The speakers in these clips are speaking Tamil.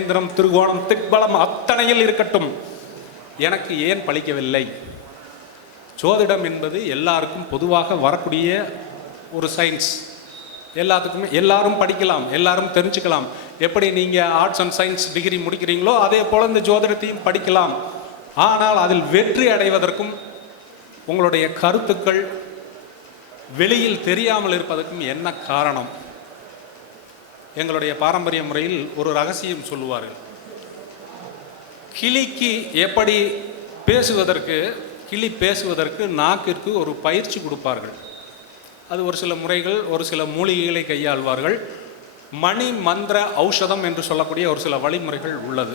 கேந்திரம், திருகோணம், திக்பலம் அத்தனையில் இருக்கட்டும், எனக்கு ஏன் பலிக்கவில்லை? ஜோதிடம் என்பது எல்லாருக்கும் பொதுவாக வரக்கூடிய ஒரு சயின்ஸ். எல்லாத்துக்குமே எல்லாரும் படிக்கலாம், எல்லாரும் தெரிஞ்சுக்கலாம். எப்படி நீங்கள் ஆர்ட்ஸ் அண்ட் சயின்ஸ் டிகிரி முடிக்கிறீங்களோ அதே போல் இந்த ஜோதிடத்தையும் படிக்கலாம். ஆனால் அதில் வெற்றி அடைவதற்கும் உங்களுடைய கருத்துக்கள் வெளியில் தெரியாமல் இருப்பதற்கும் என்ன காரணம்? எங்களுடைய பாரம்பரிய முறையில் ஒரு ரகசியம் சொல்லுவார்கள். கிளிக்கு எப்படி கிளி பேசுவதற்கு நாக்கிற்கு ஒரு பயிற்சி கொடுப்பார்கள். அது ஒரு சில முறைகள், ஒரு சில மூலிகைகளை கையாள்வார்கள். மணி மந்திர ஔஷதம் என்று சொல்லக்கூடிய ஒரு சில வழிமுறைகள் உள்ளது.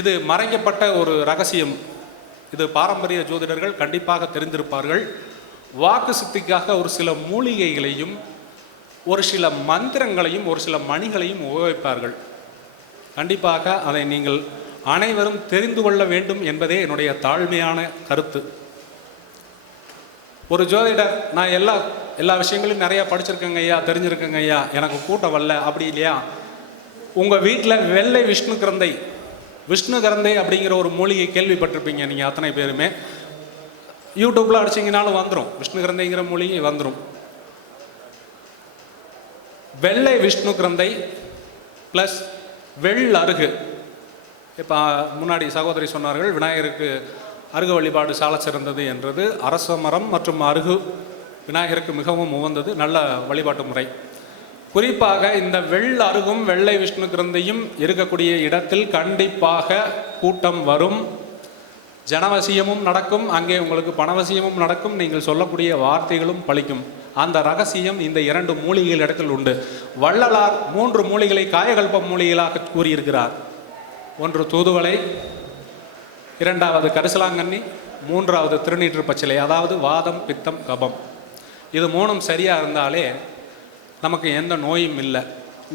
இது மறைக்கப்பட்ட ஒரு ரகசியம். இது பாரம்பரிய ஜோதிடர்கள் கண்டிப்பாக தெரிந்திருப்பார்கள். வாக்கு சித்திக்காக ஒரு சில மூலிகைகளையும் ஒரு சில மந்திரங்களையும் ஒரு சில மணிகளையும் உபயோகிப்பார்கள். கண்டிப்பாக அதை நீங்கள் அனைவரும் தெரிந்து கொள்ள வேண்டும் என்பதே என்னுடைய தாழ்மையான கருத்து. ஒரு ஜோதிடர், நான் எல்லா விஷயங்களையும் நிறையா படிச்சிருக்கேங்க ஐயா, தெரிஞ்சிருக்கேங்க ஐயா, எனக்கு கூட்டம் வரல அப்படி இல்லையா? உங்கள் வீட்டில் வெள்ளை விஷ்ணு கிரந்தை அப்படிங்கிற ஒரு மூலிகை கேள்விப்பட்டிருப்பீங்க நீங்கள் அத்தனை பேருமே. யூடியூப்பில் அடிச்சிங்கனாலும் வந்துடும், விஷ்ணு கிரந்தைங்கிற மூலிகை வந்துடும். வெள்ளை விஷ்ணு கிரந்தை ப்ளஸ் வெள்ளருகு. இப்போ முன்னாடி சகோதரி சொன்னார்கள், விநாயகருக்கு அருகு வழிபாடு சால சிறந்தது என்றது. அரச மரம் மற்றும் அருகு விநாயகருக்கு மிகவும் உகந்தது, நல்ல வழிபாட்டு முறை. குறிப்பாக இந்த வெள்ளருகும் வெள்ளை விஷ்ணு கிரந்தையும் இருக்கக்கூடிய இடத்தில் கண்டிப்பாக கூட்டம் வரும், ஜனவசியமும் நடக்கும், அங்கே உங்களுக்கு பணவசியமும் நடக்கும், நீங்கள் சொல்லக்கூடிய வார்த்தைகளும் பலிக்கும். அந்த ரகசியம் இந்த 2 மூலிகைகள் இடத்தில் உண்டு. வள்ளலார் 3 மூலிகளை காயகல்ப மூலிகைகளாக கூறியிருக்கிறார். ஒன்று தூதுவளை, 2வது கரிசலாங்கண்ணி, 3வது திருநீற்று பச்சிலை. அதாவது வாதம், பித்தம், கபம். இது 3ம் சரியாக இருந்தாலே நமக்கு எந்த நோயும் இல்லை,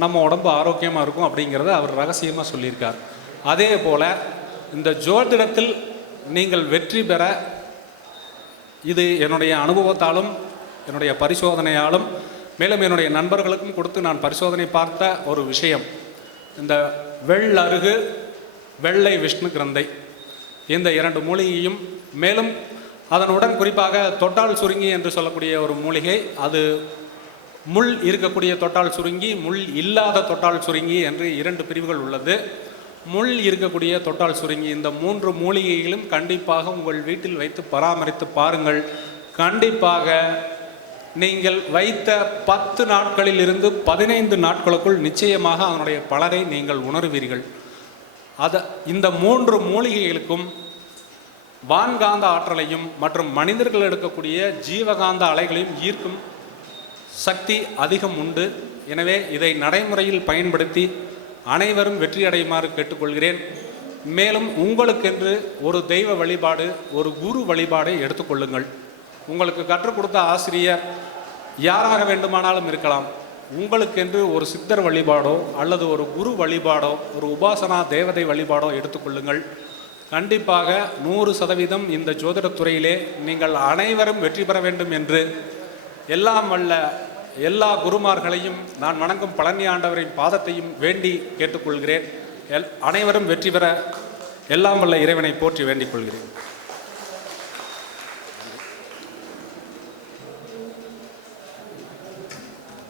நம்ம உடம்பு ஆரோக்கியமாக இருக்கும் அப்படிங்கிறத அவர் ரகசியமாக சொல்லியிருக்கார். அதே போல் இந்த ஜோதிடத்தில் நீங்கள் வெற்றி பெற, இது என்னுடைய அனுபவத்தாலும் என்னுடைய பரிசோதனையாலும் மேலும் என்னுடைய நண்பர்களுக்கும் கொடுத்து நான் பரிசோதனை பார்த்த ஒரு விஷயம். இந்த வெள்ளருகு வெள்ளை விஷ்ணு கிரந்தை இந்த 2 மூலிகையும், மேலும் அதனுடன் குறிப்பாக தொட்டால் சுருங்கி என்று சொல்லக்கூடிய ஒரு மூலிகை, அது முள் இருக்கக்கூடிய தொட்டால் சுருங்கி, முள் இல்லாத தொட்டால் சுருங்கி என்று 2 பிரிவுகள் உள்ளது. முள் இருக்கக்கூடிய தொட்டால் சுருங்கி, இந்த 3 மூலிகைகளும் கண்டிப்பாக உங்கள் வீட்டில் வைத்து பராமரித்து பாருங்கள். கண்டிப்பாக நீங்கள் வைத்த 10 நாட்களில் இருந்து 15 நாட்களுக்குள் நிச்சயமாக அதனுடைய பலரை நீங்கள் உணர்வீர்கள். இந்த 3 மூலிகைகளுக்கும் வான்காந்த ஆற்றலையும் மற்றும் மனிதர்கள் எடுக்கக்கூடிய ஜீவகாந்த அலைகளையும் ஈர்க்கும் சக்தி அதிகம் உண்டு. எனவே இதை நடைமுறையில் பயன்படுத்தி அனைவரும் வெற்றி அடையுமாறு கேட்டுக்கொள்கிறேன். மேலும் உங்களுக்கென்று ஒரு தெய்வ வழிபாடு, ஒரு குரு வழிபாடை எடுத்துக்கொள்ளுங்கள். உங்களுக்கு கற்றுக் கொடுத்த ஆசிரியர் யாராக வேண்டுமானாலும் இருக்கலாம். உங்களுக்கென்று ஒரு சித்தர் வழிபாடோ அல்லது ஒரு குரு வழிபாடோ ஒரு உபாசனா தேவதை வழிபாடோ எடுத்துக்கொள்ளுங்கள். கண்டிப்பாக 100% இந்த ஜோதிடத்துறையிலே நீங்கள் அனைவரும் வெற்றி பெற வேண்டும் என்று எல்லாம் வல்ல எல்லா குருமார்களையும் நான் வணங்கும் பழனி ஆண்டவரின் பாதத்தையும் வேண்டி கேட்டுக்கொள்கிறேன். அனைவரும் வெற்றி பெற எல்லாம் வல்ல இறைவனை போற்றி வேண்டிக் கொள்கிறேன்.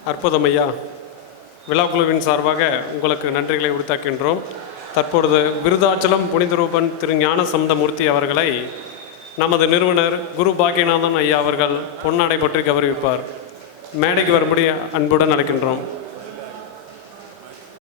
அற்புதம் ஐயா. விழாக்குழுவின் சார்பாக உங்களுக்கு நன்றிகளை உரித்தாக்கின்றோம். தற்பொழுது விருதாச்சலம் புனிதரூபன் திரு ஞான சம்பந்தமூர்த்தி அவர்களை நமது நிறுவனர் குரு பாக்கியநாதன் ஐயா அவர்கள் பொன்னாடை பற்றி கௌரவிப்பார். மேடைக்கு வரும்படி அன்புடன் அழைக்கின்றோம்.